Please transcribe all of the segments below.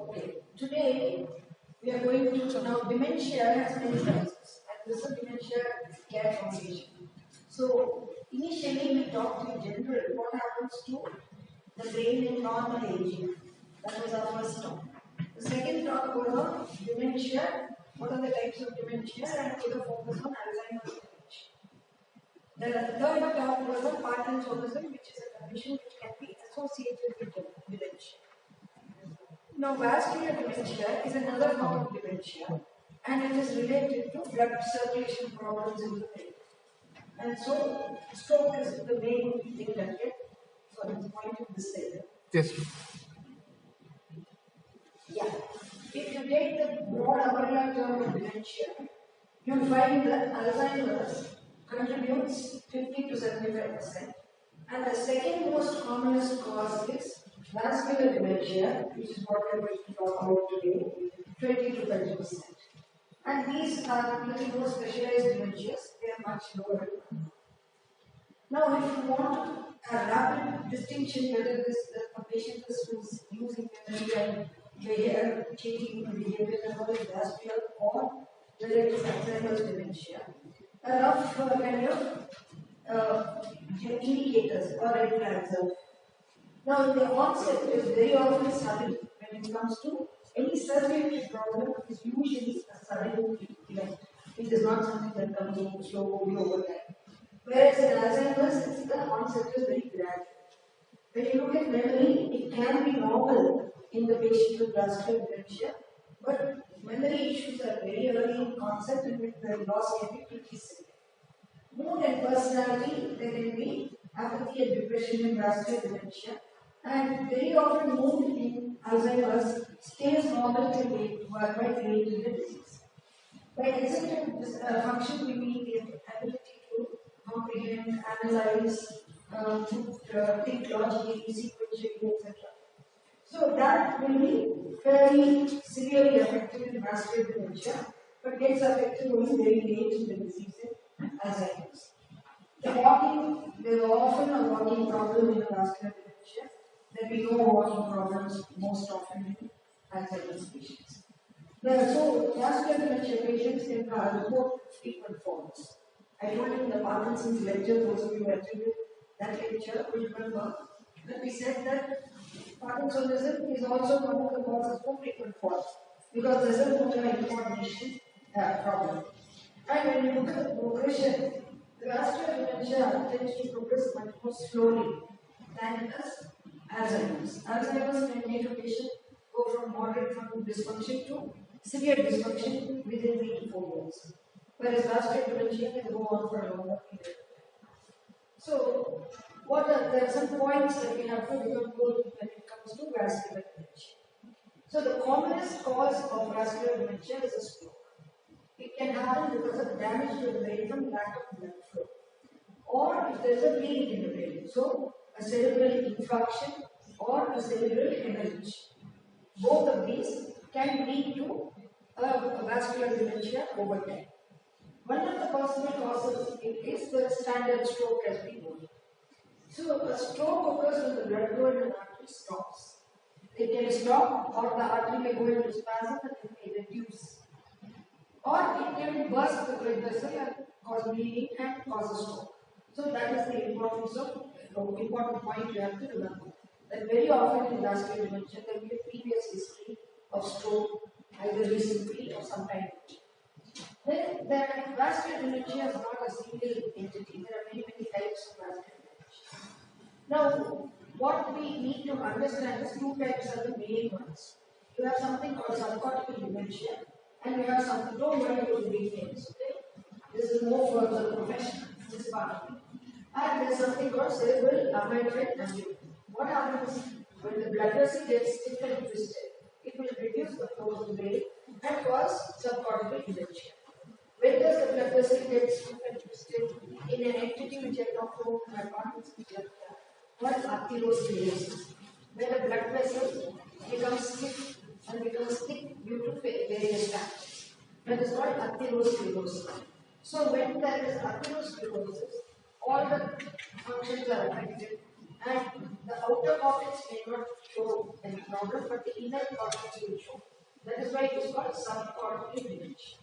Okay, today we are going to now dementia has many types, and this is Dementia Care Foundation. So initially we talked in general what happens to the brain in normal aging. That was our first talk. The second talk was on dementia, what are the types of dementia, and with a focus on Alzheimer's dementia. The third talk was on Parkinsonism, which is a condition which can be associated with dementia. Now, vascular dementia is another form of dementia, and it is related to blood circulation problems in the brain. And so, stroke is the main thing that the point of this segment. Yes. Yeah. If you take the broad umbrella term of dementia, you'll find that Alzheimer's contributes 50 to 75%. And the second most commonest cause is vascular dementia, which is what we're going to talk about today, 20 to 30%. And these are little more specialized dementias, they are much lower. Now, if you want a rapid distinction whether a patient is using memory and behavior, changing behavior and all is vascular or whether it is Alzheimer's dementia, a rough kind of indicators or red flags are. Now, the onset is very often sudden when it comes to any circulatory problem. Is usually a sudden event. It is not something that comes slowly over time. Whereas in Alzheimer's, the onset is very gradual. When you look at memory, it can be normal in the patient with vascular dementia, but memory issues are very early in onset and with the loss can be pretty severe. Mood and personality, there can be apathy and depression in vascular dementia, and very often mood in Alzheimer's stays normal till quite late in the disease. By executive function, we mean the ability to comprehend, analyze, think logically, sequentially, etc. So that will be fairly severely affected in vascular dementia, but gets affected only very late in the disease in Alzheimer's. The walking, there is often a walking problem in vascular dementia. There will be no walking problems most often in Alzheimer's patients. So, vascular dementia patients can report frequent falls. I told you in the Parkinson's lecture, those of you who attended that lecture will remember that we said that Parkinsonism is also one of the causes for frequent falls because there is a motor incoordination problem. And when you look at the progression, the vascular dementia tends to progress much more slowly than it does Alzheimer's. Alzheimer's can make a patient go from moderate dysfunction to severe dysfunction within 3 to 4 years. Whereas vascular dementia can go on for a longer period. So, there are some points that we have to remember when it comes to vascular dementia. So, the commonest cause of vascular dementia is a stroke. It can happen because of damage to the brain from lack of blood flow, or if there is a bleeding in the brain. So, a cerebral infarction or a cerebral hemorrhage. Both of these can lead to a vascular dementia over time. One of the possible causes is the standard stroke as we know it. So, a stroke occurs when the blood flow in an artery stops. It can stop, or the artery may go into spasm and it may reduce. Or it can burst the blood vessel and cause bleeding and cause a stroke. So, that is the important point you have to remember. That very often in vascular dementia, there will be a previous history of stroke, either recently or sometime. Then, the vascular dementia is not a single entity. There are many types of vascular dementia. Now, what we need to understand is two types are the main ones. You have something called subcortical dementia, and you have something, don't worry about the details, okay? This is more for the professional, this part. And there is something called cerebral hemiplegia aneurysm. What happens when the blood vessel gets stiff and twisted? It will reduce the flow of the brain and cause subcortical dementia. When does the blood vessel get stiff and twisted? In an entity which I talked about in my Parkinson's lecture, called atherosclerosis. When the blood vessel becomes stiff and becomes thick due to various factors. That is called atherosclerosis. So when there is atherosclerosis, all the functions are affected and the outer cortex may not show any problem, but the inner cortex will show. That is why it is called subcortical dementia.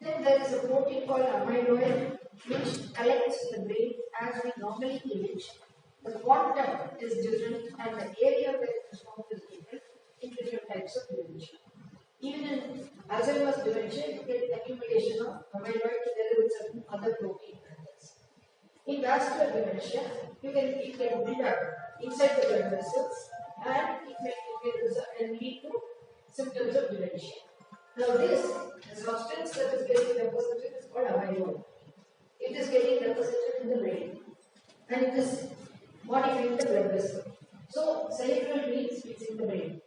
Then there is a protein called amyloid, which collects the brain as we normally age. The quantum is different and the area where it is found is different in different types of dementia. Even in Alzheimer's dementia, you get accumulation of amyloid together with certain other protein factors. In vascular dementia, it can build up inside the blood vessels and it may lead to symptoms of dementia. Now the substance that is getting deposited is called amyloid. It is getting deposited in the brain and it is modifying the blood vessel. So cerebral means it's in the brain.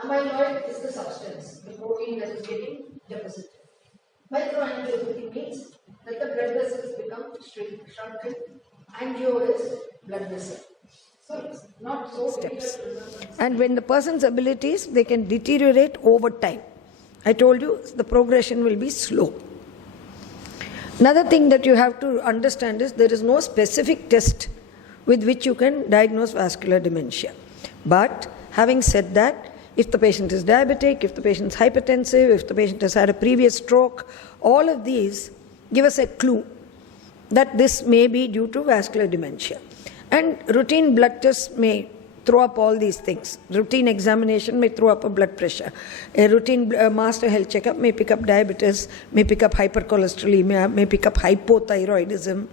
Amyloid is the substance, the protein that is getting deposited. Microangiopathy means that the blood vessels become shrunken. Angio is blood vessel. So it's not so steps. And when the person's abilities, they can deteriorate over time. I told you the progression will be slow. Another thing that you have to understand is there is no specific test with which you can diagnose vascular dementia. But having said that, if the patient is diabetic, if the patient is hypertensive, if the patient has had a previous stroke, all of these give us a clue that this may be due to vascular dementia. And routine blood tests may throw up all these things. Routine examination may throw up a blood pressure. A routine master health checkup may pick up diabetes, may pick up hypercholesterolemia, may pick up hypothyroidism.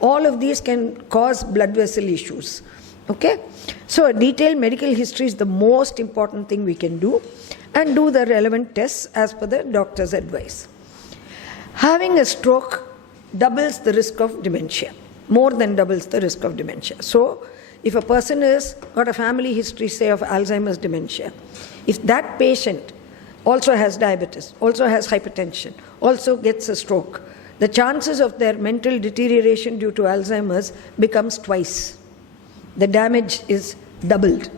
All of these can cause blood vessel issues. Okay? So a detailed medical history is the most important thing we can do, and do the relevant tests as per the doctor's advice. Having a stroke doubles the risk of dementia, more than doubles the risk of dementia. So if a person has got a family history, say, of Alzheimer's dementia, if that patient also has diabetes, also has hypertension, also gets a stroke, the chances of their mental deterioration due to Alzheimer's becomes twice. The damage is doubled.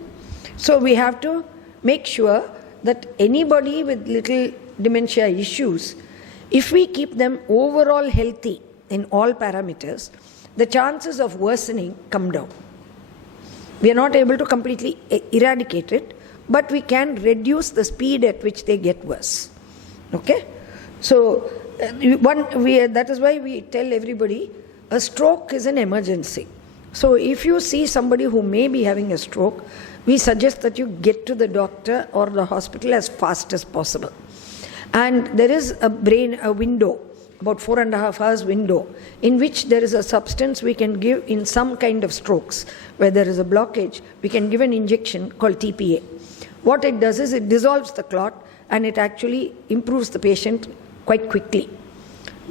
So we have to make sure that anybody with little dementia issues, if we keep them overall healthy in all parameters, the chances of worsening come down. We are not able to completely eradicate it, but we can reduce the speed at which they get worse. Okay? So that is why we tell everybody a stroke is an emergency. So if you see somebody who may be having a stroke, we suggest that you get to the doctor or the hospital as fast as possible. And there is a window, about 4.5 hours window, in which there is a substance we can give in some kind of strokes. Where there is a blockage, we can give an injection called TPA. What it does is it dissolves the clot and it actually improves the patient quite quickly.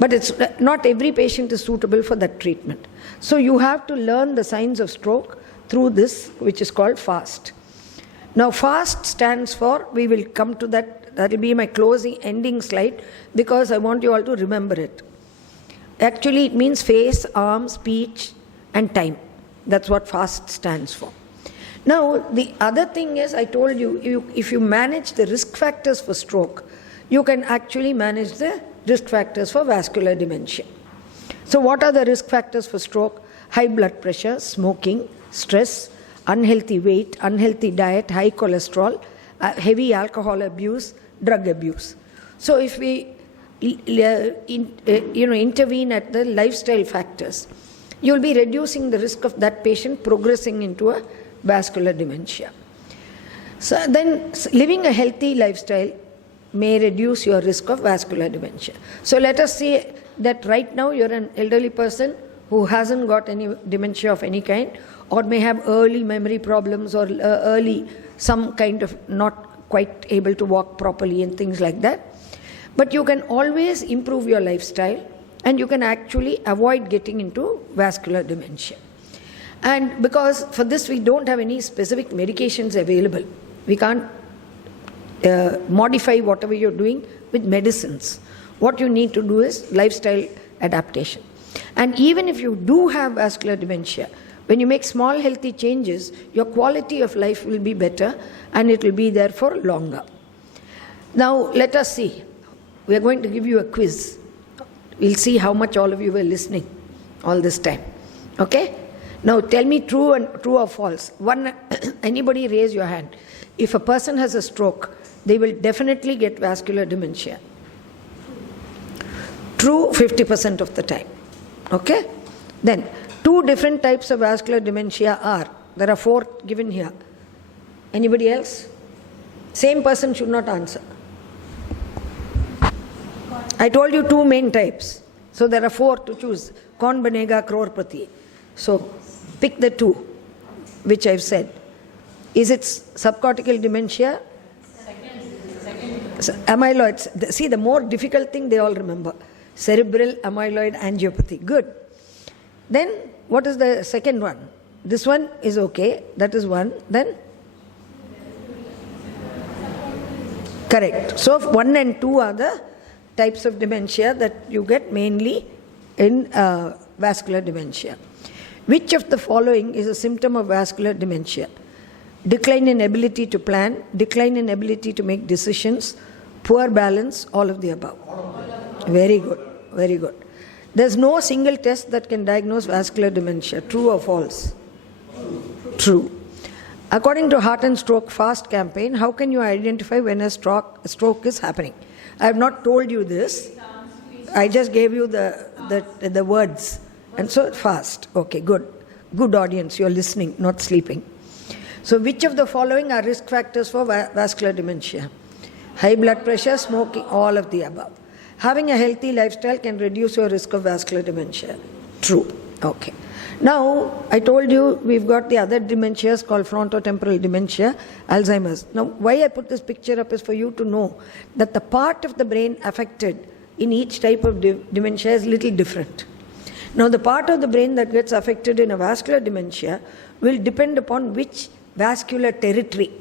But it's not every patient is suitable for that treatment. So you have to learn the signs of stroke through this, which is called FAST. Now FAST stands for, we will come to that, that will be my ending slide, because I want you all to remember it. Actually it means face, arm, speech and time. That's what FAST stands for. Now the other thing is, I told you, if you manage the risk factors for stroke, you can actually manage the risk factors for vascular dementia. So what are the risk factors for stroke? High blood pressure, smoking, stress, unhealthy weight, unhealthy diet, high cholesterol, heavy alcohol abuse, drug abuse. So if we intervene at the lifestyle factors, you'll be reducing the risk of that patient progressing into a vascular dementia. So then living a healthy lifestyle may reduce your risk of vascular dementia. So let us say that right now you're an elderly person who hasn't got any dementia of any kind, or may have early memory problems, or early some kind of not quite able to walk properly and things like that. But you can always improve your lifestyle and you can actually avoid getting into vascular dementia. And because for this we don't have any specific medications available, we can't modify whatever you're doing with medicines. What you need to do is lifestyle adaptation. And even if you do have vascular dementia, when you make small healthy changes, your quality of life will be better and it will be there for longer. Now let us see. We are going to give you a quiz. We'll see how much all of you were listening all this time. Okay? Now tell me true or false. One, anybody raise your hand. If a person has a stroke, they will definitely get vascular dementia. True 50% of the time. Okay? Then, two different types of vascular dementia are, there are 4 given here. Anybody else? Same person should not answer. I told you 2 main types. So there are 4 to choose. Kaun banega crorepati. So pick the 2 which I've said. Is it subcortical dementia? Second. Amyloid. See, the more difficult thing they all remember. Cerebral amyloid angiopathy. Good. Then what is the second one? This one is okay. That is one. Then? Correct. So 1 and 2 are the types of dementia that you get mainly in vascular dementia. Which of the following is a symptom of vascular dementia? Decline in ability to plan, decline in ability to make decisions, poor balance, all of the above. Very good, very good. There's no single test that can diagnose vascular dementia. True or false? True. According to Heart and Stroke Fast campaign, how can you identify when a stroke is happening? I have not told you this. I just gave you the words. And so fast. Okay, good. Good audience. You're listening, not sleeping. So which of the following are risk factors for vascular dementia? High blood pressure, smoking, all of the above. Having a healthy lifestyle can reduce your risk of vascular dementia. True. Okay. Now, I told you we've got the other dementias called frontotemporal dementia, Alzheimer's. Now, why I put this picture up is for you to know that the part of the brain affected in each type of dementia is little different. Now, the part of the brain that gets affected in a vascular dementia will depend upon which vascular territory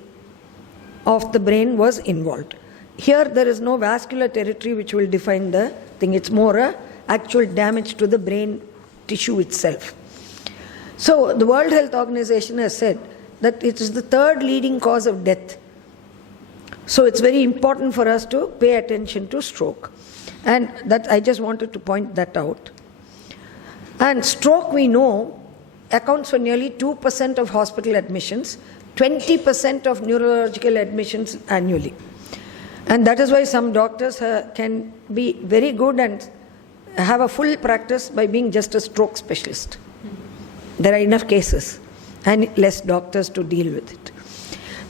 of the brain was involved. Here, there is no vascular territory which will define the thing. It's more a actual damage to the brain tissue itself. So, the World Health Organization has said that it is the 3rd leading cause of death. So, it's very important for us to pay attention to stroke. And that I just wanted to point that out. And stroke, we know, accounts for nearly 2% of hospital admissions, 20% of neurological admissions annually. And that is why some doctors can be very good and have a full practice by being just a stroke specialist. There are enough cases and less doctors to deal with it.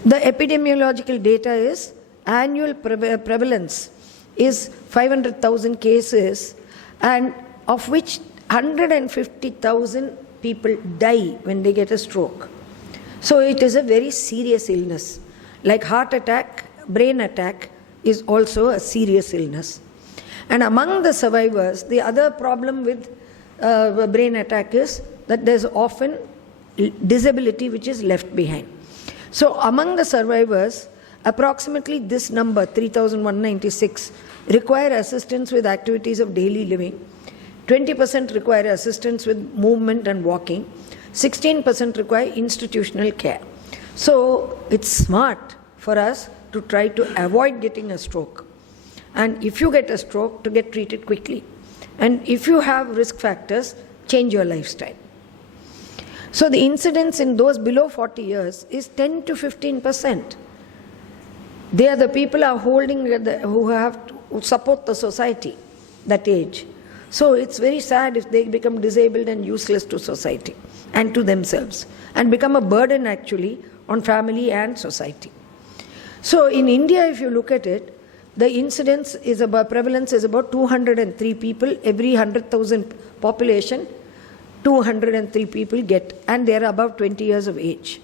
The epidemiological data is annual prevalence is 500,000 cases, and of which 150,000 people die when they get a stroke. So it is a very serious illness. Like heart attack, brain attack is also a serious illness. And among the survivors, the other problem with brain attack is that there's often disability which is left behind. So among the survivors, approximately this number, 3,196, require assistance with activities of daily living. 20% require assistance with movement and walking. 16% require institutional care. So it's smart for us to try to avoid getting a stroke. And if you get a stroke, to get treated quickly. And if you have risk factors, change your lifestyle. So the incidence in those below 40 years is 10 to 15%. They are the people who have to support the society, that age. So it's very sad if they become disabled and useless to society and to themselves, and become a burden actually on family and society. So in India, if you look at it, the incidence is about, prevalence is about 203 people every 100,000 population. 203 people get, and they are above 20 years of age.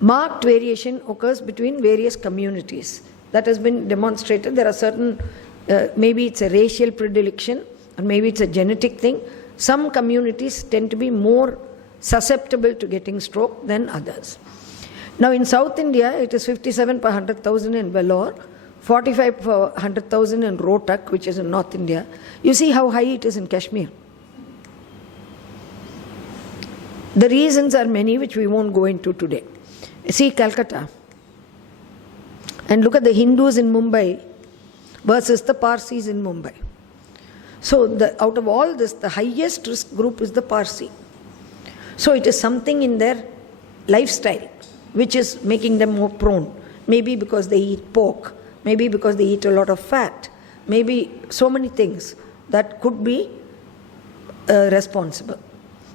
Marked variation occurs between various communities. That has been demonstrated. There are certain, maybe it's a racial predilection, or maybe it's a genetic thing. Some communities tend to be more susceptible to getting stroke than others. Now in South India, it is 57 per 100,000 in Vellore, 45 per 100,000 in Rohtak, which is in North India. You see how high it is in Kashmir. The reasons are many, which we won't go into today. See Calcutta. And look at the Hindus in Mumbai versus the Parsis in Mumbai. So out of all this, the highest risk group is the Parsi. So it is something in their lifestyle which is making them more prone. Maybe because they eat pork, maybe because they eat a lot of fat, maybe so many things that could be responsible.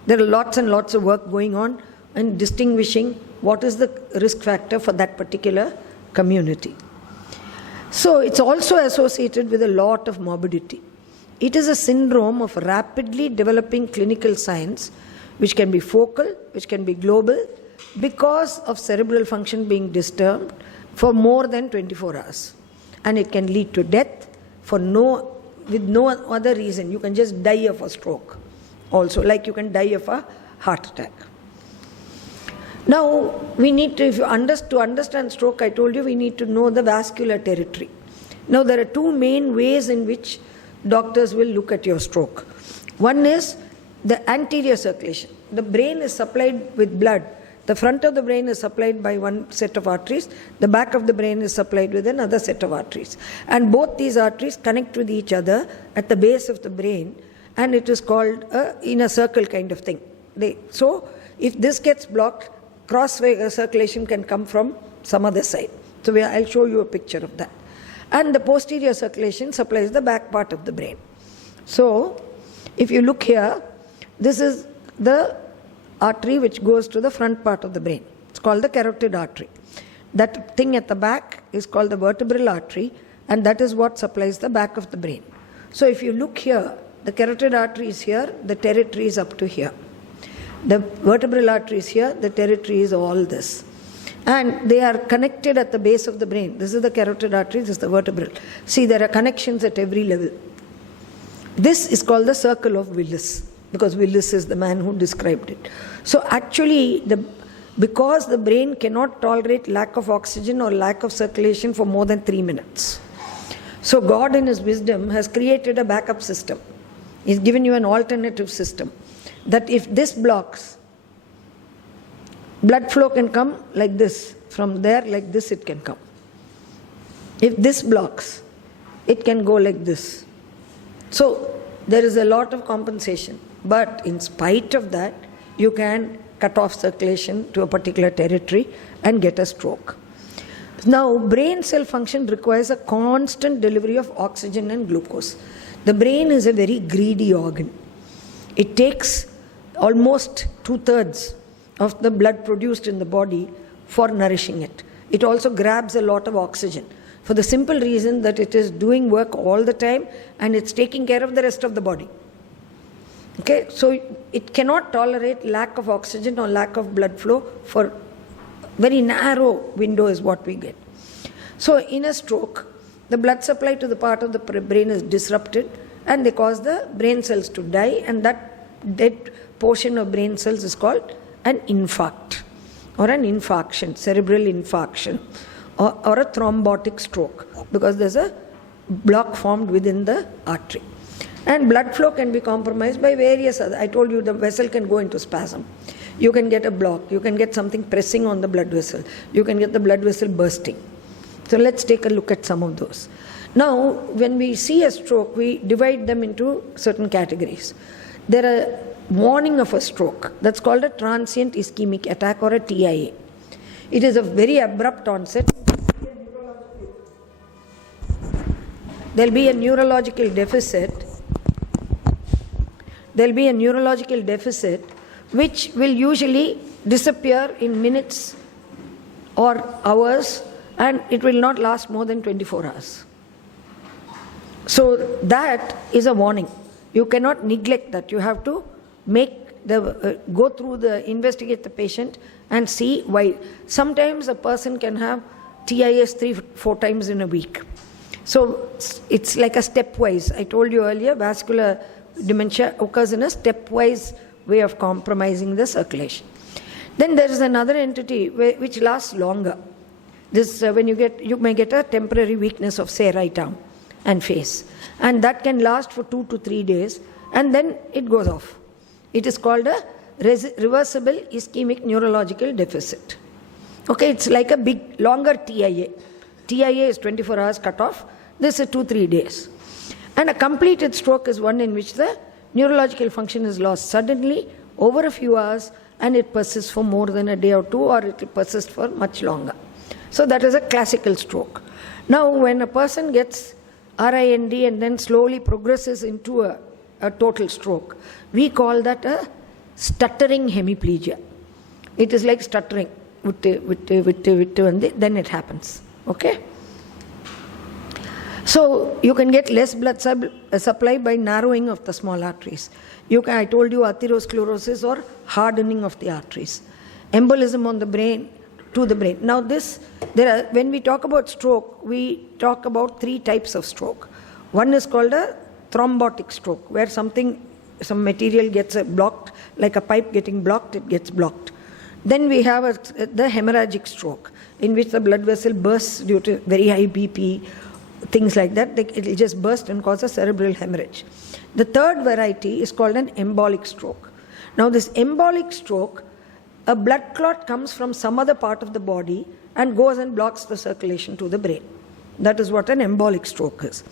There are lots and lots of work going on in distinguishing what is the risk factor for that particular community. So it's also associated with a lot of morbidity. It is a syndrome of rapidly developing clinical signs, which can be focal, which can be global, because of cerebral function being disturbed for more than 24 hours. And it can lead to death with no other reason. You can just die of a stroke also, like you can die of a heart attack. Now, we need to, to understand stroke, I told you, we need to know the vascular territory. Now, there are two main ways in which doctors will look at your stroke. One is the anterior circulation. The brain is supplied with blood. The front of the brain is supplied by one set of arteries. The back of the brain is supplied with another set of arteries. And both these arteries connect with each other at the base of the brain, and it is called in a circle kind of thing. So, if this gets blocked, cross circulation can come from some other side. So, I'll show you a picture of that. And the posterior circulation supplies the back part of the brain. So, if you look here, this is the artery which goes to the front part of the brain. It's called the carotid artery. That thing at the back is called the vertebral artery, and that is what supplies the back of the brain. So if you look here, the carotid artery is here, the territory is up to here. The vertebral artery is here, the territory is all this. And they are connected at the base of the brain. This is the carotid artery, this is the vertebral. See, there are connections at every level. This is called the Circle of Willis, because Willis is the man who described it. So actually, because the brain cannot tolerate lack of oxygen or lack of circulation for more than 3 minutes. So God in His wisdom has created a backup system. He's given you an alternative system, that if this blocks, blood flow can come like this. From there, like this it can come. If this blocks, it can go like this. So there is a lot of compensation. But in spite of that, you can cut off circulation to a particular territory and get a stroke. Now, brain cell function requires a constant delivery of oxygen and glucose. The brain is a very greedy organ. It takes almost 2/3 of the blood produced in the body for nourishing it. It also grabs a lot of oxygen for the simple reason that it is doing work all the time and it's taking care of the rest of the body. Okay, so it cannot tolerate lack of oxygen or lack of blood flow for very narrow window is what we get. So in a stroke, the blood supply to the part of the brain is disrupted and they cause the brain cells to die, and that dead portion of brain cells is called an infarct or an infarction, cerebral infarction, or a thrombotic stroke, because there's a block formed within the artery. And blood flow can be compromised by various other. I told you the vessel can go into spasm. You can get a block. You can get something pressing on the blood vessel. You can get the blood vessel bursting. So let's take a look at some of those. Now, when we see a stroke, we divide them into certain categories. There are warning of a stroke. That's called a transient ischemic attack or a TIA. It is a very abrupt onset. There'll be a neurological deficit. There'll be a neurological deficit which will usually disappear in minutes or hours, and it will not last more than 24 hours. So that is a warning. You cannot neglect that. You have to go through investigate the patient and see why. Sometimes a person can have TIS 3-4 times in a week. So it's like a stepwise. I told you earlier, vascular dementia occurs in a stepwise way of compromising the circulation. Then there is another entity which lasts longer. This when you may get a temporary weakness of, say, right arm and face, and that can last for 2 to 3 days, and then it goes off. It is called a reversible ischemic neurological deficit. Okay, it's like a big, longer TIA. TIA is 24 hours cut off. This is 2-3 days. And a completed stroke is one in which the neurological function is lost suddenly over a few hours, and it persists for more than a day or two, or it will persist for much longer. So that is a classical stroke. Now, when a person gets RIND and then slowly progresses into a total stroke, we call that a stuttering hemiplegia. It is like stuttering, and then it happens. Okay? So you can get less blood supply by narrowing of the small arteries. I told you atherosclerosis or hardening of the arteries. Embolism on the brain, to the brain. Now when we talk about stroke, we talk about 3 types of stroke. One is called a thrombotic stroke, where some material gets blocked, like a pipe getting blocked, it gets blocked. Then we have the hemorrhagic stroke, in which the blood vessel bursts due to very high BP, things like that. It will just burst and cause a cerebral hemorrhage. The third variety is called an embolic stroke. Now this embolic stroke, a blood clot comes from some other part of the body and goes and blocks the circulation to the brain. That is what an embolic stroke is.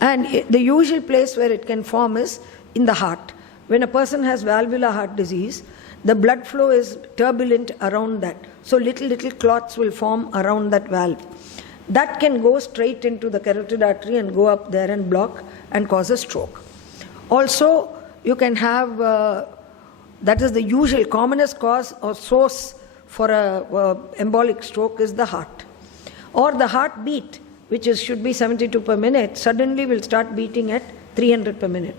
And the usual place where it can form is in the heart. When a person has valvular heart disease, the blood flow is turbulent around that. So little clots will form around that valve. That can go straight into the carotid artery and go up there and block and cause a stroke. Also, you can have, that is the usual commonest cause or source for a embolic stroke is the heart. Or the heartbeat, which should be 72 per minute, suddenly will start beating at 300 per minute.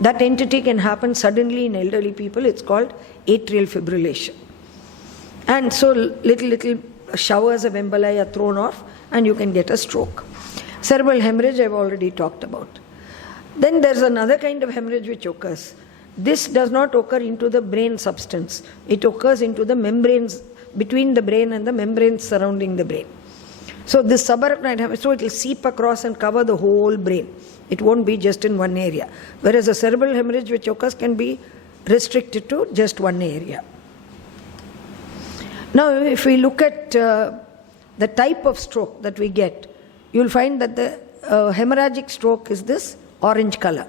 That entity can happen suddenly in elderly people. It's called atrial fibrillation. And so little showers of emboli are thrown off and you can get a stroke. Cerebral hemorrhage I've already talked about. Then there's another kind of hemorrhage which occurs. This does not occur into the brain substance. It occurs into the membranes between the brain and the membranes surrounding the brain. So this subarachnoid hemorrhage, so it will seep across and cover the whole brain. It won't be just in one area. Whereas a cerebral hemorrhage which occurs can be restricted to just one area. Now, if we look at the type of stroke that we get, you'll find that the hemorrhagic stroke is this orange color.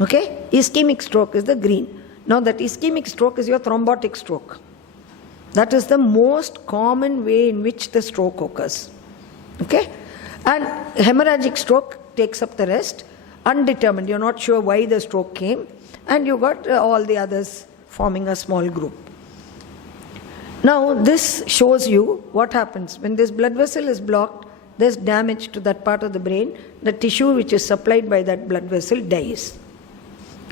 Okay? Ischemic stroke is the green. Now, that ischemic stroke is your thrombotic stroke. That is the most common way in which the stroke occurs. Okay? And hemorrhagic stroke takes up the rest, undetermined. You're not sure why the stroke came, and you got all the others forming a small group. Now, this shows you what happens when this blood vessel is blocked. There's damage to that part of the brain. The tissue which is supplied by that blood vessel dies.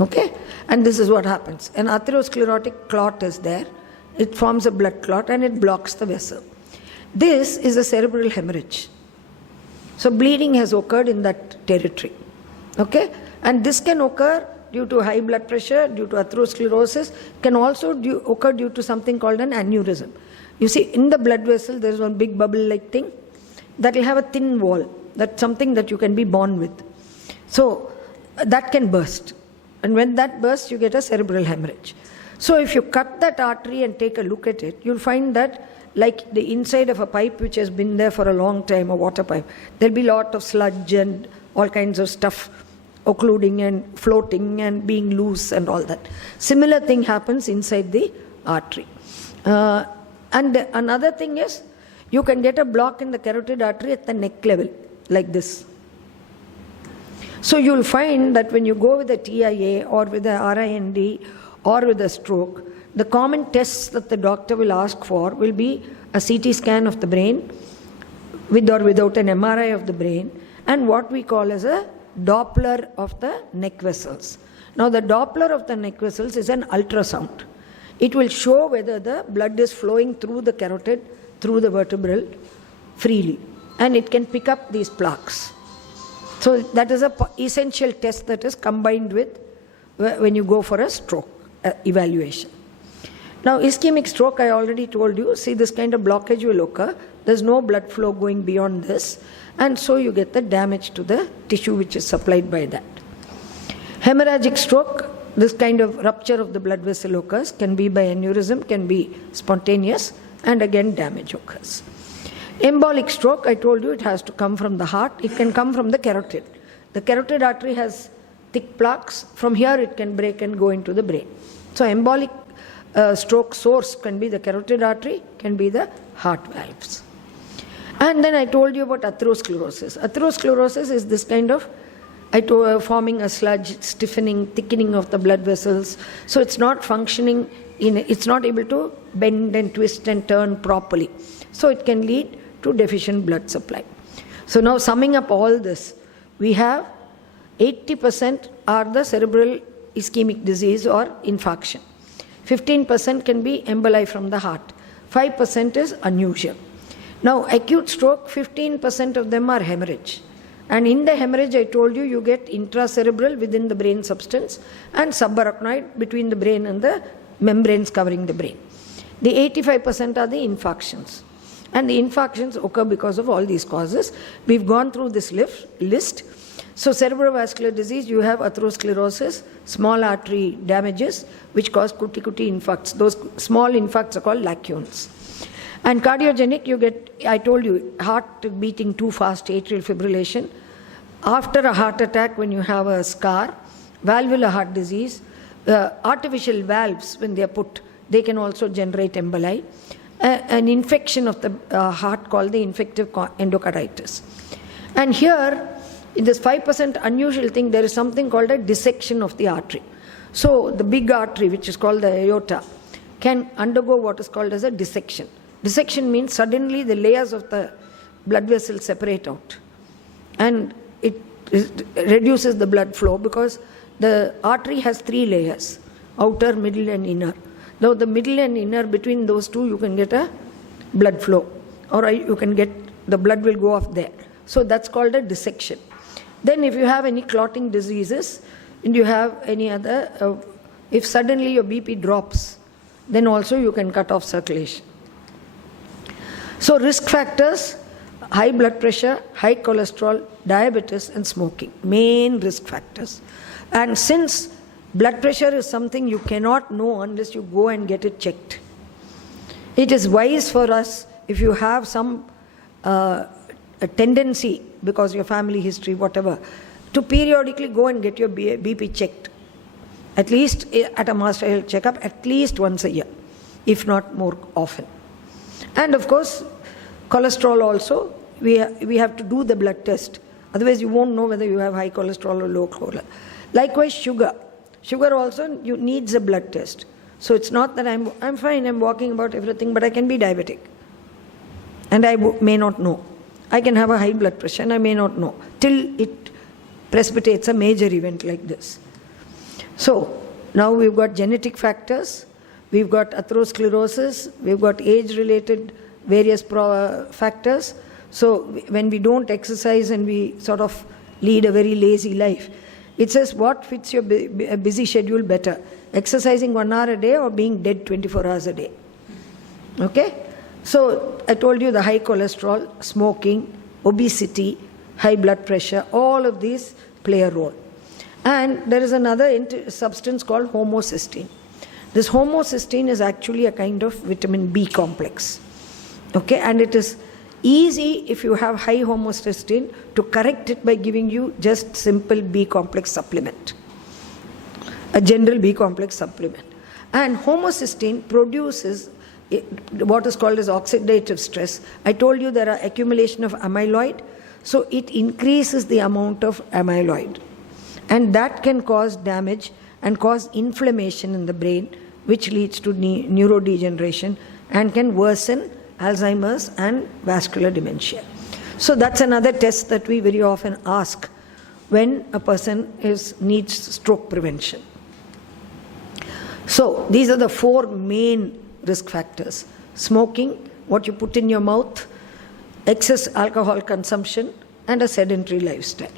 Okay? And this is what happens. An atherosclerotic clot is there. It forms a blood clot and it blocks the vessel. This is a cerebral hemorrhage. So bleeding has occurred in that territory. Okay? And this can occur due to high blood pressure, due to atherosclerosis, can also occur due to something called an aneurysm. You see, in the blood vessel, there is one big bubble-like thing that will have a thin wall. That's something that you can be born with. So that can burst. And when that bursts, you get a cerebral hemorrhage. So if you cut that artery and take a look at it, you'll find that like the inside of a pipe which has been there for a long time, a water pipe, there'll be a lot of sludge and all kinds of stuff occluding and floating and being loose and all that. Similar thing happens inside the artery. And another thing is, you can get a block in the carotid artery at the neck level, like this. So you'll find that when you go with a TIA or with a RIND or with a stroke, the common tests that the doctor will ask for will be a CT scan of the brain, with or without an MRI of the brain, and what we call as a Doppler of the neck vessels. Now the Doppler of the neck vessels is an ultrasound. It will show whether the blood is flowing through the carotid, through the vertebral freely, and it can pick up these plaques. So that is an essential test that is combined with when you go for a stroke evaluation. Now ischemic stroke, I already told you, see this kind of blockage will occur. There's no blood flow going beyond this, and so you get the damage to the tissue which is supplied by that. Hemorrhagic stroke, this kind of rupture of the blood vessel occurs, can be by aneurysm, can be spontaneous, and again damage occurs. Embolic stroke, I told you, it has to come from the heart. It can come from the carotid. The carotid artery has thick plaques. From here it can break and go into the brain. So embolic stroke source can be the carotid artery, can be the heart valves. And then I told you about atherosclerosis. Atherosclerosis is this kind of forming a sludge, stiffening, thickening of the blood vessels. So it's not functioning, it's not able to bend and twist and turn properly. So it can lead to deficient blood supply. So now summing up all this, we have 80% are the cerebral ischemic disease or infarction. 15% can be emboli from the heart. 5% is unusual. Now acute stroke, 15% of them are hemorrhage. And in the hemorrhage, I told you, you get intracerebral within the brain substance and subarachnoid between the brain and the membranes covering the brain. The 85% are the infarctions. And the infarctions occur because of all these causes. We've gone through this list. So cerebrovascular disease, you have atherosclerosis, small artery damages, which cause kuti-kuti infarcts. Those small infarcts are called lacunes. And cardiogenic, you get, I told you, heart beating too fast, atrial fibrillation. After a heart attack, when you have a scar, valvular heart disease, artificial valves, when they are put, they can also generate emboli. An infection of the heart called the infective endocarditis. And here, in this 5% unusual thing, there is something called a dissection of the artery. So the big artery, which is called the aorta, can undergo what is called as a dissection. Dissection means suddenly the layers of the blood vessels separate out. And it reduces the blood flow because the artery has 3 layers, outer, middle and inner. Now the middle and inner, between those two, you can get a blood flow, or you can get, the blood will go off there. So that's called a dissection. Then if you have any clotting diseases, and you have any other, if suddenly your BP drops, then also you can cut off circulation. So risk factors, high blood pressure, high cholesterol, diabetes and smoking, main risk factors. And since blood pressure is something you cannot know unless you go and get it checked, it is wise for us, if you have some a tendency, because your family history, whatever, to periodically go and get your BP checked, at least at a master health checkup, at least once a year, if not more often. And of course, cholesterol also, we have to do the blood test. Otherwise, you won't know whether you have high cholesterol or low cholesterol. Likewise, sugar. Sugar also needs a blood test. So it's not that I'm fine, I'm walking about everything, but I can be diabetic. And I may not know. I can have a high blood pressure and I may not know till it precipitates a major event like this. So now we've got genetic factors, we've got atherosclerosis, we've got age-related various factors. So when we don't exercise and we sort of lead a very lazy life, it says what fits your busy schedule better, exercising 1 hour a day or being dead 24 hours a day. Okay? So I told you the high cholesterol, smoking, obesity, high blood pressure, all of these play a role. And there is another substance called homocysteine. This homocysteine is actually a kind of vitamin B complex. Okay, and it is easy if you have high homocysteine to correct it by giving you just simple B complex supplement, a general B complex supplement. And homocysteine produces what is called as oxidative stress. I told you there are accumulation of amyloid, so it increases the amount of amyloid. And that can cause damage and cause inflammation in the brain, which leads to neurodegeneration and can worsen Alzheimer's and vascular dementia. So that's another test that we very often ask when a person needs stroke prevention. So these are the 4 main risk factors: smoking, what you put in your mouth, excess alcohol consumption, and a sedentary lifestyle.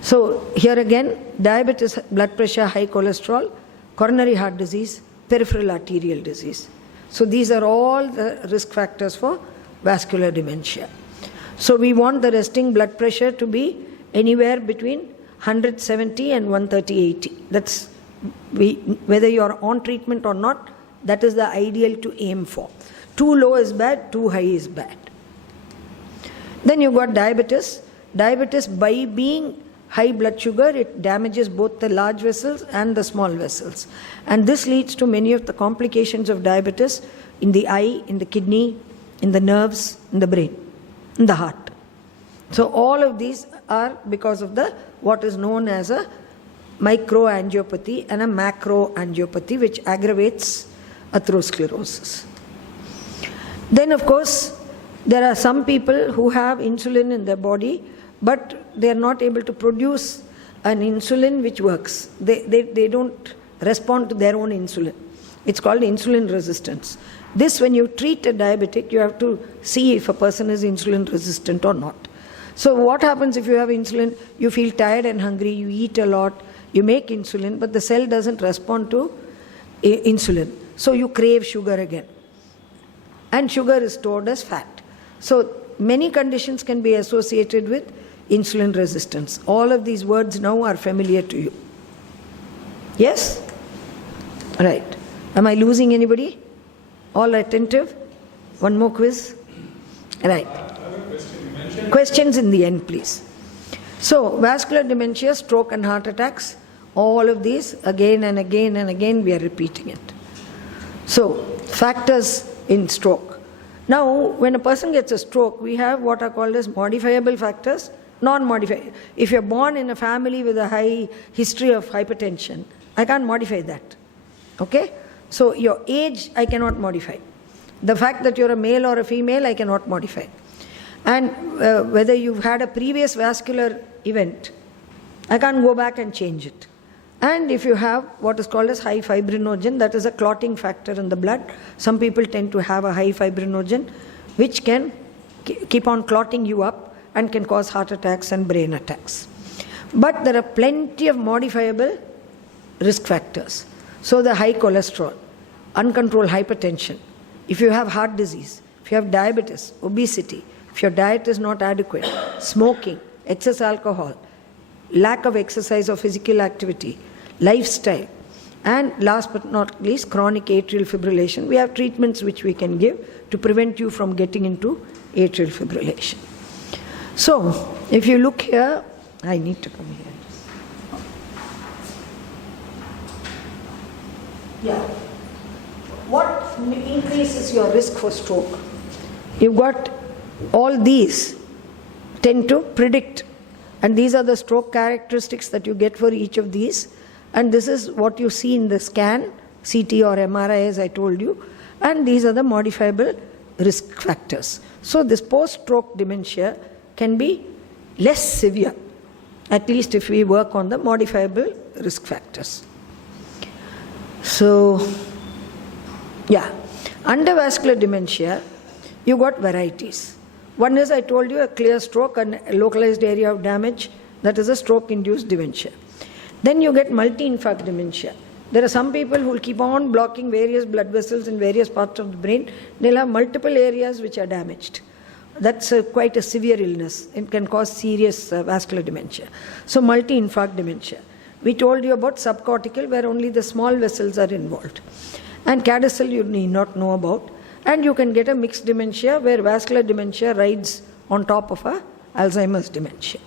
So here again, diabetes, blood pressure, high cholesterol, coronary heart disease, peripheral arterial disease. So these are all the risk factors for vascular dementia. So we want the resting blood pressure to be anywhere between 170 and 130/80. That's whether you are on treatment or not, that is the ideal to aim for. Too low is bad, too high is bad. Then you got diabetes. Diabetes, by being high blood sugar, it damages both the large vessels and the small vessels. And this leads to many of the complications of diabetes in the eye, in the kidney, in the nerves, in the brain, in the heart. So all of these are because of the what is known as a microangiopathy and a macroangiopathy, which aggravates atherosclerosis. Then of course, there are some people who have insulin in their body, but they are not able to produce an insulin which works. They don't respond to their own insulin. It's called insulin resistance. This, when you treat a diabetic, you have to see if a person is insulin resistant or not. So what happens if you have insulin? You feel tired and hungry, you eat a lot, you make insulin, but the cell doesn't respond to insulin. So you crave sugar again. And sugar is stored as fat. So many conditions can be associated with insulin resistance. All of these words now are familiar to you. Yes? Right. Am I losing anybody? All attentive? One more quiz? Right. Questions in the end, please. So, vascular dementia, stroke and heart attacks, all of these, again and again and again, we are repeating it. So, factors in stroke. Now, when a person gets a stroke, we have what are called as modifiable factors, non-modifiable. If you're born in a family with a high history of hypertension, I can't modify that. Okay? So, your age, I cannot modify. The fact that you're a male or a female, I cannot modify. And whether you've had a previous vascular event, I can't go back and change it. And if you have what is called as high fibrinogen, that is a clotting factor in the blood. Some people tend to have a high fibrinogen, which can keep on clotting you up and can cause heart attacks and brain attacks. But there are plenty of modifiable risk factors. So the high cholesterol, uncontrolled hypertension, if you have heart disease, if you have diabetes, obesity, if your diet is not adequate, smoking, excess alcohol, lack of exercise or physical activity, lifestyle, and last but not least, chronic atrial fibrillation. We have treatments which we can give to prevent you from getting into atrial fibrillation. So, if you look here, I need to come here. Yeah. What increases your risk for stroke? You've got all these tend to predict, and these are the stroke characteristics that you get for each of these, and this is what you see in the scan, CT or MRI as I told you, and these are the modifiable risk factors. So this post-stroke dementia can be less severe, at least if we work on the modifiable risk factors. So, yeah, under vascular dementia, you got varieties. One is, I told you, a clear stroke and a localized area of damage, that is a stroke-induced dementia. Then you get multi-infarct dementia. There are some people who will keep on blocking various blood vessels in various parts of the brain. They'll have multiple areas which are damaged. That's quite a severe illness. It can cause serious vascular dementia. So multi-infarct dementia. We told you about subcortical, where only the small vessels are involved. And CADASIL you need not know about. And you can get a mixed dementia where vascular dementia rides on top of a Alzheimer's dementia.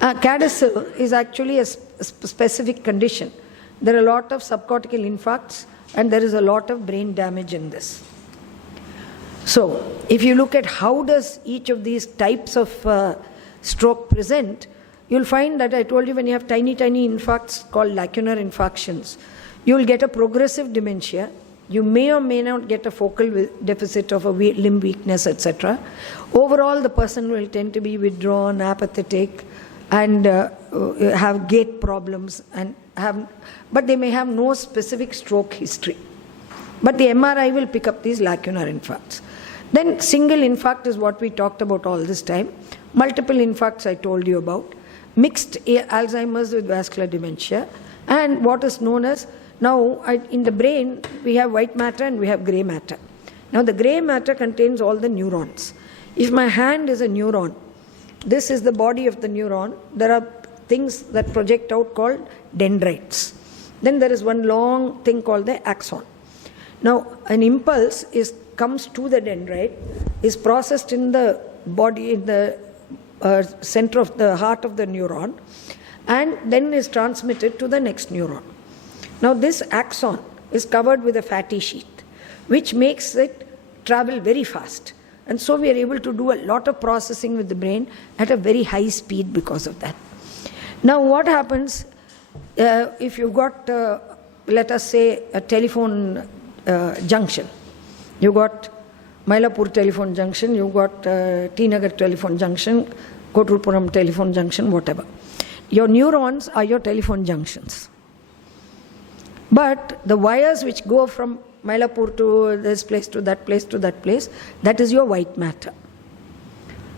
CADASIL is actually a specific condition. There are a lot of subcortical infarcts and there is a lot of brain damage in this. So, if you look at how does each of these types of stroke present, you'll find that I told you when you have tiny infarcts called lacunar infarctions, you'll get a progressive dementia. You may or may not get a focal deficit of a limb weakness, etc. Overall, the person will tend to be withdrawn, apathetic, and have gait problems, but they may have no specific stroke history. But the MRI will pick up these lacunar infarcts. Then single infarct is what we talked about all this time. Multiple infarcts I told you about. Mixed Alzheimer's with vascular dementia. And what is known as, now in the brain we have white matter and we have grey matter. Now the grey matter contains all the neurons. If my hand is a neuron, this is the body of the neuron. There are things that project out called dendrites. Then there is one long thing called the axon. Now an impulse comes to the dendrite, is processed in the body, in the center of the heart of the neuron, and then is transmitted to the next neuron. Now this axon is covered with a fatty sheath, which makes it travel very fast. And so we are able to do a lot of processing with the brain at a very high speed because of that. Now what happens if you've got, let us say, a telephone junction. You've got Mylapore telephone junction, you've got T Nagar telephone junction, Kotruppuram telephone junction, whatever. Your neurons are your telephone junctions. But the wires which go from Mylapore to this place, to that place, to that place, that is your white matter.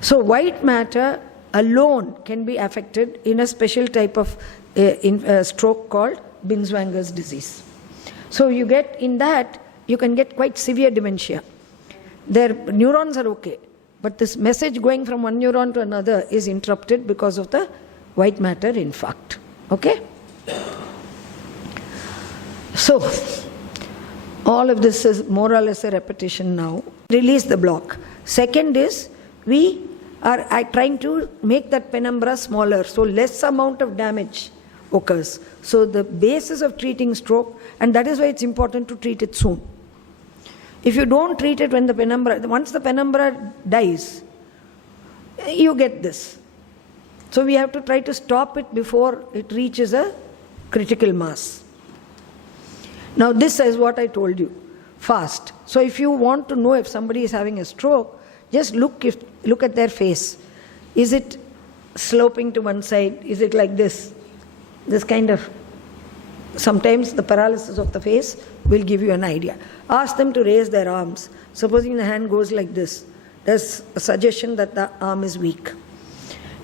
So white matter alone can be affected in a special type of stroke called Binswanger's disease. So you get, in that, you can get quite severe dementia. Their neurons are okay, but this message going from one neuron to another is interrupted because of the white matter infarct. Okay? So, all of this is more or less a repetition now. Release the block. Second is, we are trying to make that penumbra smaller, so less amount of damage occurs. So the basis of treating stroke, and that is why it's important to treat it soon. If you don't treat it when the penumbra, once the penumbra dies, you get this. So we have to try to stop it before it reaches a critical mass. Now this is what I told you, fast. So if you want to know if somebody is having a stroke, just look at their face. Is it sloping to one side? Is it like this? This kind of, sometimes the paralysis of the face will give you an idea. Ask them to raise their arms. Supposing the hand goes like this, there's a suggestion that the arm is weak.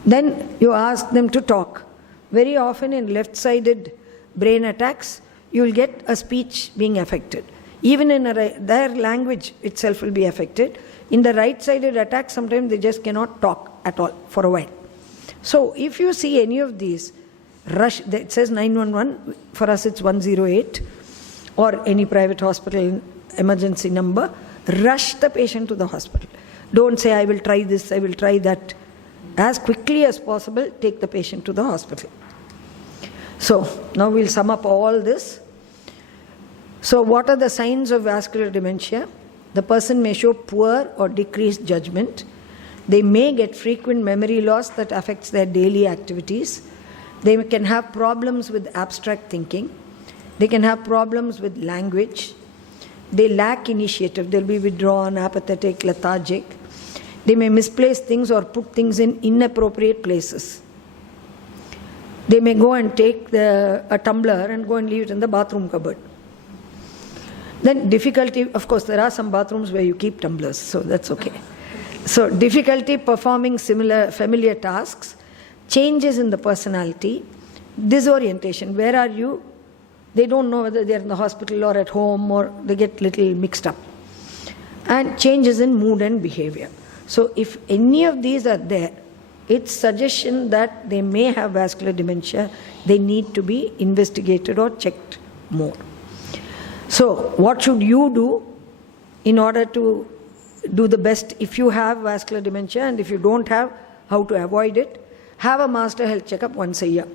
Then you ask them to talk. Very often in left-sided brain attacks, you will get a speech being affected. Even in their language itself will be affected. In the right-sided attack, sometimes they just cannot talk at all for a while. So if you see any of these, rush, it says 911, for us it's 108, or any private hospital emergency number, rush the patient to the hospital. Don't say, I will try this, I will try that. As quickly as possible, take the patient to the hospital. So, now we'll sum up all this. So, what are the signs of vascular dementia? The person may show poor or decreased judgment. They may get frequent memory loss that affects their daily activities. They can have problems with abstract thinking. They can have problems with language. They lack initiative. They'll be withdrawn, apathetic, lethargic. They may misplace things or put things in inappropriate places. They may go and take a tumbler and go and leave it in the bathroom cupboard. Then difficulty, of course, there are some bathrooms where you keep tumblers, so that's okay. So difficulty performing familiar tasks, changes in the personality, disorientation. Where are you? They don't know whether they're in the hospital or at home, or they get little mixed up. And changes in mood and behavior. So if any of these are there, it's suggestion that they may have vascular dementia. They need to be investigated or checked more. So what should you do in order to do the best if you have vascular dementia, and if you don't have, how to avoid it? Have a master health checkup once a year.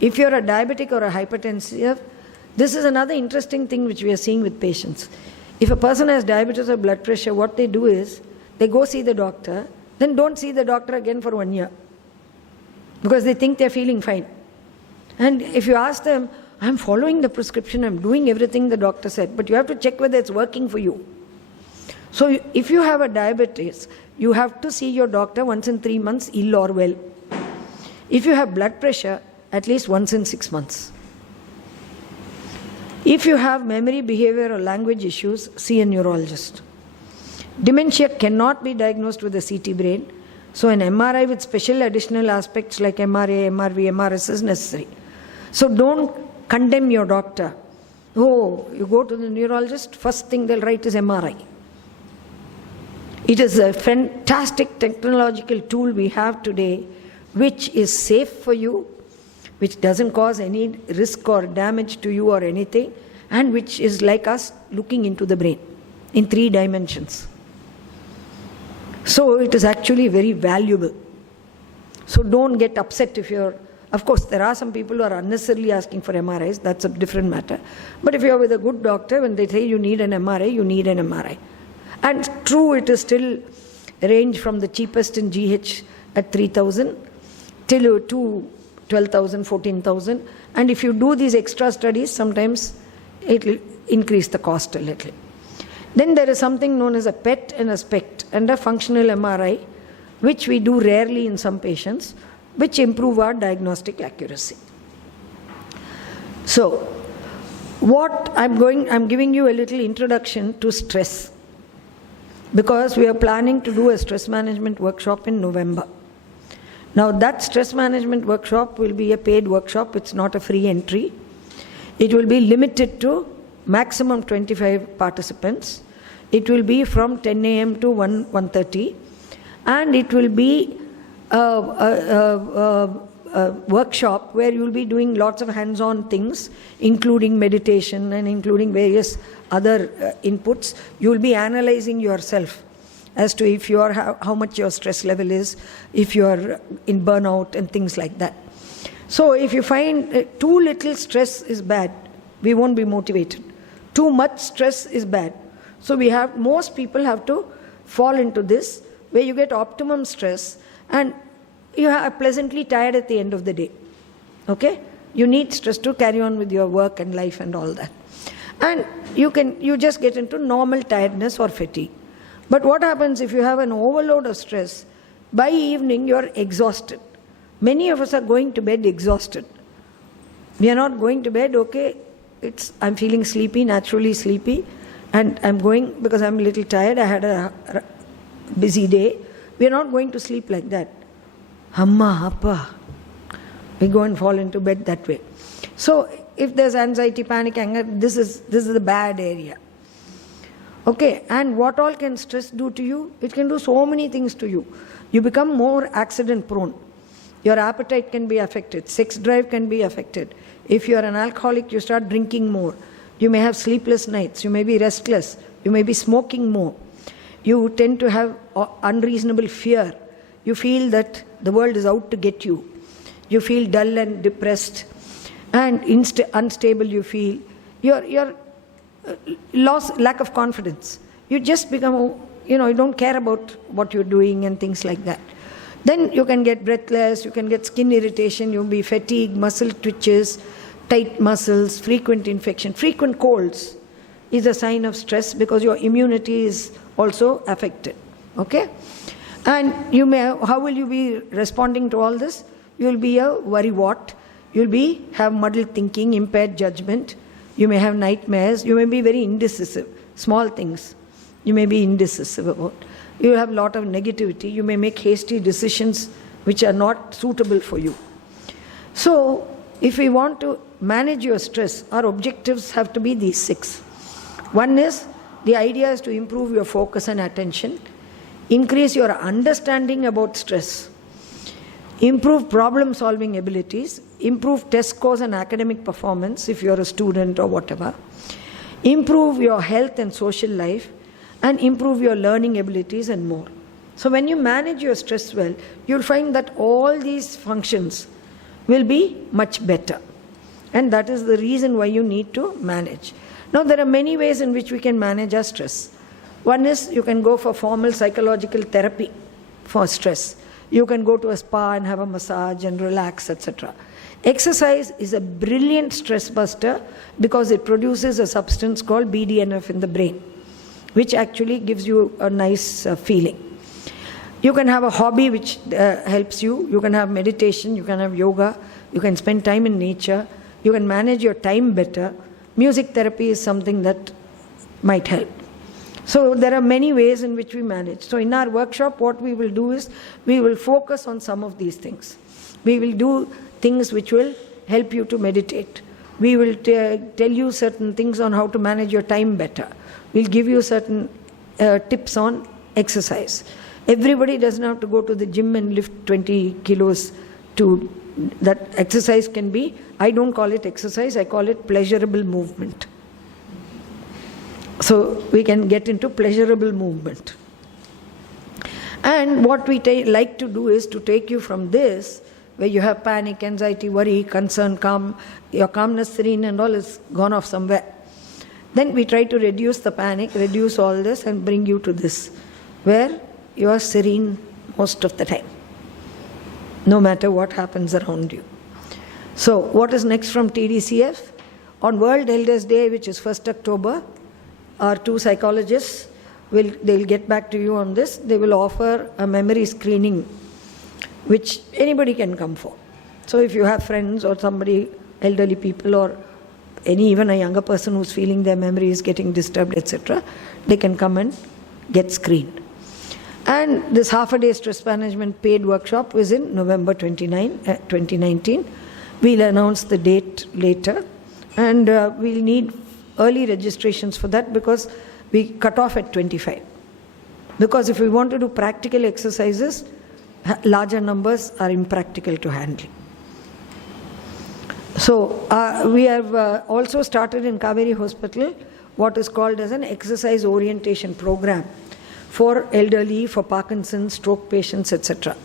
If you're a diabetic or a hypertensive, this is another interesting thing which we are seeing with patients. If a person has diabetes or blood pressure, what they do is, they go see the doctor, then don't see the doctor again for 1 year, because they think they're feeling fine. And if you ask them, I'm following the prescription, I'm doing everything the doctor said, but you have to check whether it's working for you. So if you have a diabetes, you have to see your doctor once in 3 months, ill or well. If you have blood pressure, at least once in 6 months. If you have memory, behavior or language issues, see a neurologist. Dementia cannot be diagnosed with a CT brain, so an MRI with special additional aspects like MRA, MRV, MRS is necessary. So don't condemn your doctor. Oh, you go to the neurologist, first thing they'll write is MRI. It is a fantastic technological tool we have today, which is safe for you, which doesn't cause any risk or damage to you or anything, and which is like us looking into the brain in 3 dimensions. So it is actually very valuable. So don't get upset if you're, of course, there are some people who are unnecessarily asking for MRIs, that's a different matter. But if you're with a good doctor, when they say you need an MRI, you need an MRI. And true, it is still range from the cheapest in GH at 3,000 till to 12,000, 14,000. And if you do these extra studies, sometimes it will increase the cost a little. Then there is something known as a PET and a SPECT and a functional MRI, which we do rarely in some patients, which improve our diagnostic accuracy. So, what I'm giving you a little introduction to stress, because we are planning to do a stress management workshop in November. Now that stress management workshop will be a paid workshop, it's not a free entry. It will be limited to maximum 25 participants. It will be from 10 a.m. to 1:30, and it will be a workshop where you will be doing lots of hands-on things, including meditation and including various other inputs. You will be analyzing yourself as to if you are how much your stress level is, if you are in burnout and things like that. So if you find too little stress is bad, we won't be motivated. Too much stress is bad. So most people have to fall into this, where you get optimum stress and you are pleasantly tired at the end of the day. Okay? You need stress to carry on with your work and life and all that. And you just get into normal tiredness or fatigue. But what happens if you have an overload of stress? By evening, you are exhausted. Many of us are going to bed exhausted. We are not going to bed, okay, I'm feeling sleepy, naturally sleepy, and I'm going because I'm a little tired, I had a busy day. We are not going to sleep like that. Amma, appa. We go and fall into bed that way. So if there's anxiety, panic, anger, this is the bad area. Okay, and what all can stress do to you? It can do so many things to you. You become more accident prone. Your appetite can be affected. Sex drive can be affected. If you are an alcoholic, you start drinking more. You may have sleepless nights. You may be restless. You may be smoking more. You tend to have unreasonable fear. You feel that the world is out to get you. You feel dull and depressed and unstable. You feel you're lack of confidence. You just become, you don't care about what you're doing and things like that. Then you can get breathless, you can get skin irritation, you'll be fatigued, muscle twitches, tight muscles, frequent infection. Frequent colds is a sign of stress because your immunity is also affected. Okay? And how will you be responding to all this? You'll be a worrywart. You'll have muddled thinking, impaired judgment. You may have nightmares. You may be very indecisive. Small things you may be indecisive about. You have a lot of negativity. You may make hasty decisions which are not suitable for you. So, if we want to manage your stress, our objectives have to be these 6. One is, the idea is to improve your focus and attention, increase your understanding about stress, improve problem-solving abilities, improve test scores and academic performance if you're a student or whatever, improve your health and social life, and improve your learning abilities and more. So when you manage your stress well, you'll find that all these functions will be much better. And that is the reason why you need to manage. Now there are many ways in which we can manage our stress. One is you can go for formal psychological therapy for stress. You can go to a spa and have a massage and relax, etc. Exercise is a brilliant stress buster because it produces a substance called BDNF in the brain, which actually gives you a nice feeling. You can have a hobby which helps you. You can have meditation, you can have yoga, you can spend time in nature, you can manage your time better. Music therapy is something that might help. So there are many ways in which we manage. So in our workshop, what we will do is, we will focus on some of these things. We will do things which will help you to meditate. We will tell you certain things on how to manage your time better. We'll give you certain tips on exercise. Everybody doesn't have to go to the gym and lift 20 kilos to that. Exercise can be, I don't call it exercise, I call it pleasurable movement. So we can get into pleasurable movement. And what we like to do is to take you from this, where you have panic, anxiety, worry, concern, your calmness, serene and all is gone off somewhere. Then we try to reduce the panic, reduce all this and bring you to this, where you are serene most of the time, no matter what happens around you. So what is next from TDCF? On World Elders Day, which is 1st October, our 2 psychologists, they'll get back to you on this. They will offer a memory screening, which anybody can come for. So if you have friends or somebody, elderly people or even a younger person who's feeling their memory is getting disturbed, etc., they can come and get screened. And this half-a-day stress management paid workshop was in November 2019. We'll announce the date later, and we'll need early registrations for that because we cut off at 25. Because if we want to do practical exercises, larger numbers are impractical to handle. So we have also started in Kaveri Hospital what is called as an exercise orientation program for elderly, for Parkinson, stroke patients, etc.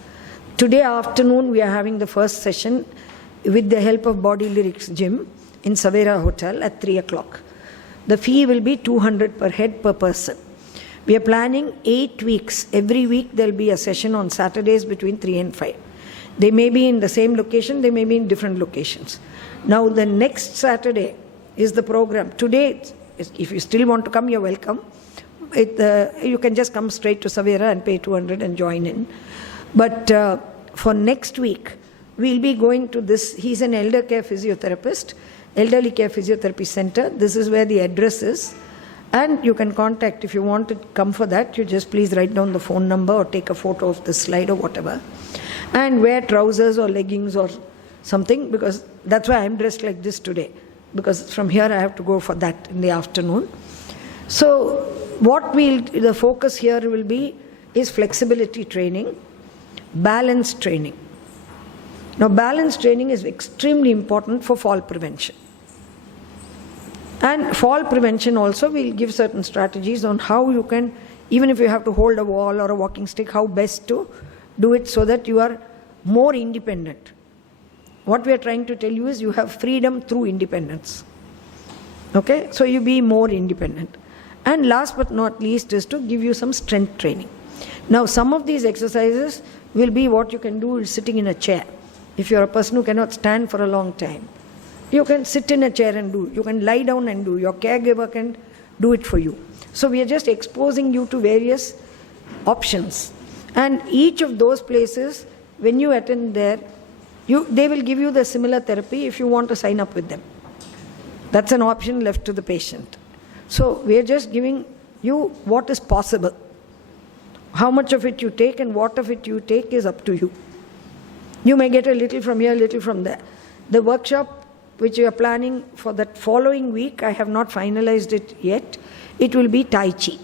Today afternoon we are having the first session with the help of Body Lyrics Gym in Savera Hotel at 3 o'clock. The fee will be 200 per head per person. We are planning 8 weeks. Every week there will be a session on Saturdays between 3 and 5. They may be in the same location, they may be in different locations. Now the next Saturday is the program. Today, if you still want to come, you're welcome. You can just come straight to Savera and pay 200 and join in. But for next week, we'll be going to this. He's an elder care physiotherapist, Elderly Care Physiotherapy Center. This is where the address is. And you can contact, if you want to come for that, you just please write down the phone number or take a photo of the slide or whatever. And wear trousers or leggings or something, because that's why I'm dressed like this today. Because from here I have to go for that in the afternoon. So the focus here will be is flexibility training, balance training. Now balance training is extremely important for fall prevention. And fall prevention also will give certain strategies on how you can, even if you have to hold a wall or a walking stick, how best to do it so that you are more independent. What we are trying to tell you is you have freedom through independence. Okay, so you be more independent. And last but not least is to give you some strength training. Now some of these exercises will be what you can do sitting in a chair. If you're a person who cannot stand for a long time, you can sit in a chair and do. You can lie down and do. Your caregiver can do it for you. So we are just exposing you to various options. And each of those places, when you attend there, they will give you the similar therapy if you want to sign up with them. That's an option left to the patient. So we are just giving you what is possible. How much of it you take and what of it you take is up to you. You may get a little from here, a little from there. The workshop which we are planning for that following week, I have not finalized it yet. It will be Tai Chi.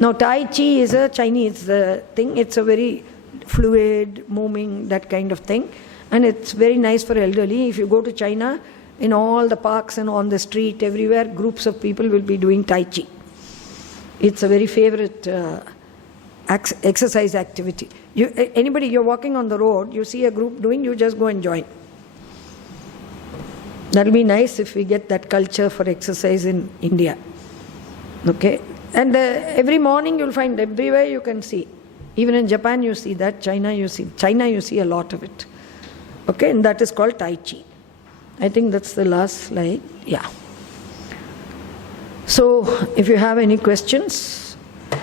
Now Tai Chi is a Chinese thing. It's a very fluid, moving, that kind of thing. And it's very nice for elderly. If you go to China, in all the parks and on the street, everywhere, groups of people will be doing Tai Chi. It's a very favorite exercise activity. Anybody, you're walking on the road, you see a group doing, you just go and join. That'll be nice if we get that culture for exercise in India. Okay? And every morning you'll find everywhere you can see. Even in Japan you see that, China you see a lot of it. Okay? And that is called Tai Chi. I think that's the last slide. Yeah. So, if you have any questions.